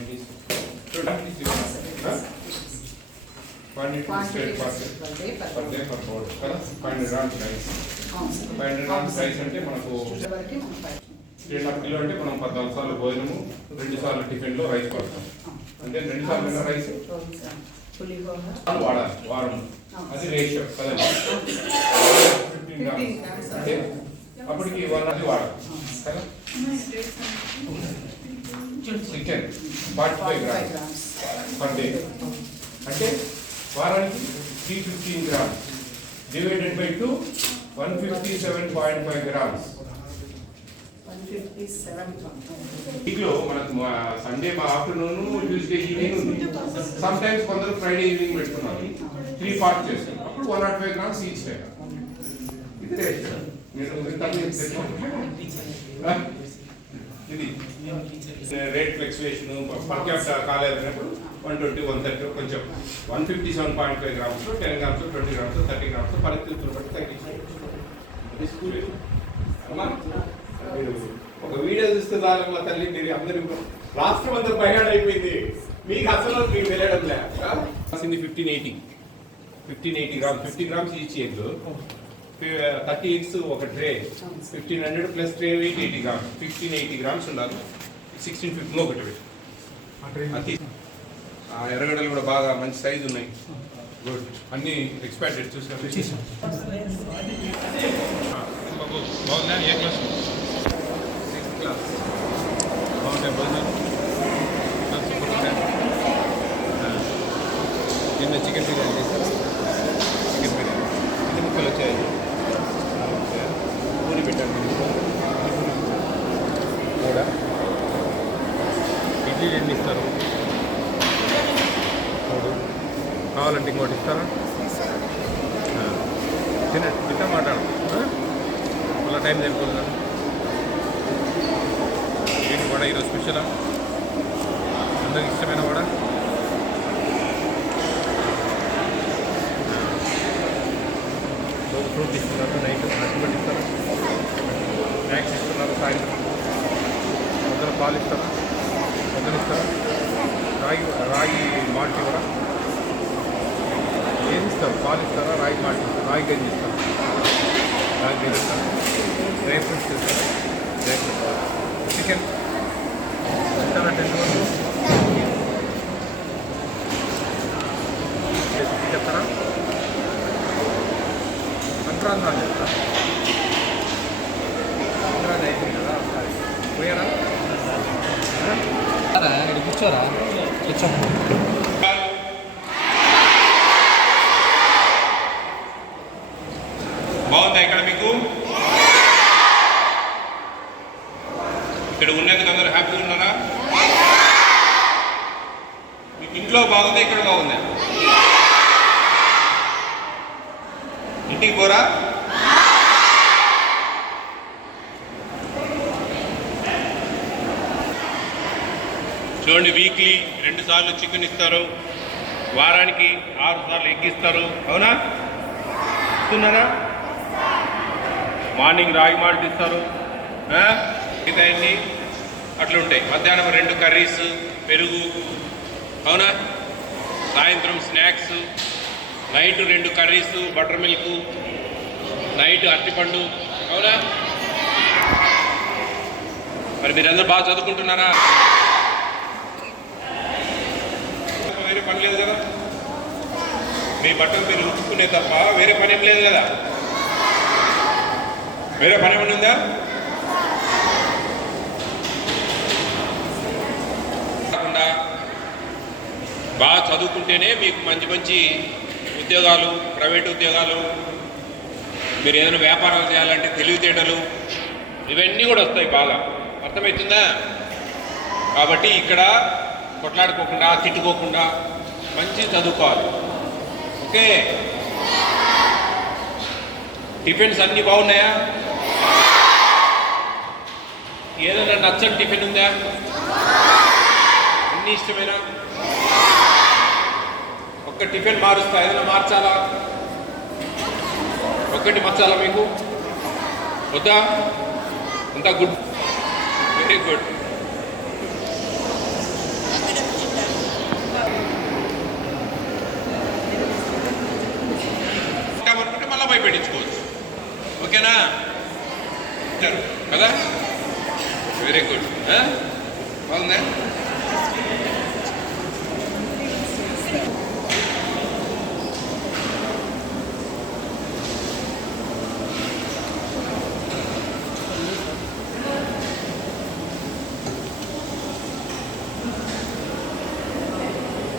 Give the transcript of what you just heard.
quantities. So quantity per day per board. 500 grams rice. 500 grams rice అంటే మనకు 2.5 kilo అంటే మనం 14 సార్లు భోజనము 2 సార్లు టిఫిన్ లో రైస్ వాడతాం. అంటే 2 సార్లు రైస్ వాడాలి వారం. అది రేషియో కదండి. 15 గ్రామ్స్ అంటే అప్పటికి 1 అది వాడాలి కదా. చికెన్ 45 గ్రామ్స్ పర్ డే అంటే వారానికి 315 గ్రామ్స్ డివైడెడ్ బై 2 157.5 గ్రామ్స్. వీక్లో మనకు సండే ఆఫ్టర్నూన్ ట్యూస్డే ఈవినింగ్ ఉంది. సమ్ టైమ్స్ కొందరు ఫ్రైడే ఈవినింగ్ పెట్టుకున్నారు. 3 పార్ట్స్ చేస్తాం. అప్పుడు 105 గ్రామ్స్ ఈచ్ టైం. ఇది ఇది రేట్ ఫ్లక్చుయేషన్ పర్ క్యాపిటల్ కాలేదన్నప్పుడు 120 130 కొంచెం 157.5 గ్రామ్స్ 10 గ్రామ్స్ 20 గ్రామ్స్ 30 గ్రామ్స్ పరిస్థితులు బట్టి తగ్గించారు. మీరు ఒక వీడియో చూస్తే దాని తల్లి మీరు అందరూ రాష్ట్రం అంతా బయట అయిపోయింది. మీకు అసలు మీకు తెలియడం లేదు. 1580 grams 50 grams each egg 30 eggs ఒక tray 1500 plus tray weight 80 grams 1680 grams ఉండాలి. 1650 ఒకటి ఎర్రగడ్డలు కూడా బాగా మంచి సైజు ఉన్నాయి. గుడ్ అన్ని ఎక్స్పెక్టెడ్ చూసాను. బాగుందా? ఏ క్లాస్? 6th class. బాగుంటాయి భోజనాలు. నిన్న చికెన్ బిర్యానీ చేశారు. చికెన్ బిర్యానీ చిన్న ముక్కలు వచ్చాయి. పూరి పెట్టాను కూడా. ఇడ్లీలు ఎన్ని ఇస్తారు? 3 కావాలంటే ఇంకోటి ఇస్తారా? తినండి తింటా మాట్లాడు. మళ్ళీ టైం సరిపోదు కదా. ఏంటి కూడా ఈరోజు స్పెషలా? అందరికి ఇష్టమైన కూడా ఫ్రూట్ ఇస్తున్నారు. నైట్ నట్టుబడి ఇస్తారు. స్నాక్స్ ఇస్తున్నారు. సాయంత్రం పొద్దున పాలు ఇస్తారా? పొద్దున ఇస్తారా? రాగి మాల్ట్ ఇవ్వరా? ఏది ఇస్తారు? పాలు ఇస్తారా? రాగి మాల్ట్ ఇస్తారు. రాగి గంజి ఇస్తారు. రాగి గంజి ఇస్తారు. డ్రై ఫ్రూట్స్ ఇస్తారు. డ్రై ఫ్రూట్స్ చికెన్ ఇస్తారా? 10 వరకు చెప్తారా? సంక్రాంతి చెప్తా. సంక్రాంతి అయిపోయింది కదా. పోయారా? ఇక్కడ కూర్చోరా? కూర్చో. బాగుందా ఇక్కడ మీకు? ఇక్కడ ఉన్నందుకు అందరూ హ్యాపీగా ఉన్నారా? మీకు ఇంట్లో బాగుందా? ఇక్కడ బాగుందా? ఇంటికి పోరా? చూడండి, వీక్లీ 2 సార్లు చికెన్ ఇస్తారు. వారానికి 6 సార్లు ఎగ్ ఇస్తారు. అవునా? ఇస్తున్నారా? మార్నింగ్ రాగి మాల్ట్ ఇస్తారు. ఇదన్నీ అట్లుంటాయి. మధ్యాహ్నం 2 కర్రీస్ పెరుగు. అవునా? సాయంత్రం snacks. Night 2 curries butter milk. Night అరటిపండు. అవునా? మరి మీరందరూ బాగా చదువుకుంటున్నారా? వేరే పని లేదు కదా. మీ బట్టలు మీరు ఉతుక్కునే తప్ప వేరే పని ఏం లేదు కదా. వేరే పని ఏమైనా ఉందా? కాకుండా బాగా చదువుకుంటేనే మీకు మంచి మంచి ఉద్యోగాలు, ప్రైవేట్ ఉద్యోగాలు, మీరు ఏదైనా వ్యాపారాలు చేయాలంటే తెలివితేటలు ఇవన్నీ కూడా వస్తాయి. బాగా అర్థమవుతుందా? కాబట్టి ఇక్కడ కొట్లాడుకోకుండా తిట్టుకోకుండా మంచి చదువుకోవాలి. ఓకే? టిఫిన్స్ అన్నీ బాగున్నాయా? ఏదైనా నచ్చని టిఫిన్ ఉందా? అన్నీ ఇష్టమేనా? ఒక్క టిఫిన్ మారుస్తా. ఏదైనా మార్చాలా? ఒక్కటి మార్చాలా మీకు? వద్దా? అంతా గుడ్, వెరీ గుడ్. ఓకేనా కదా? Very good. బాగుందా?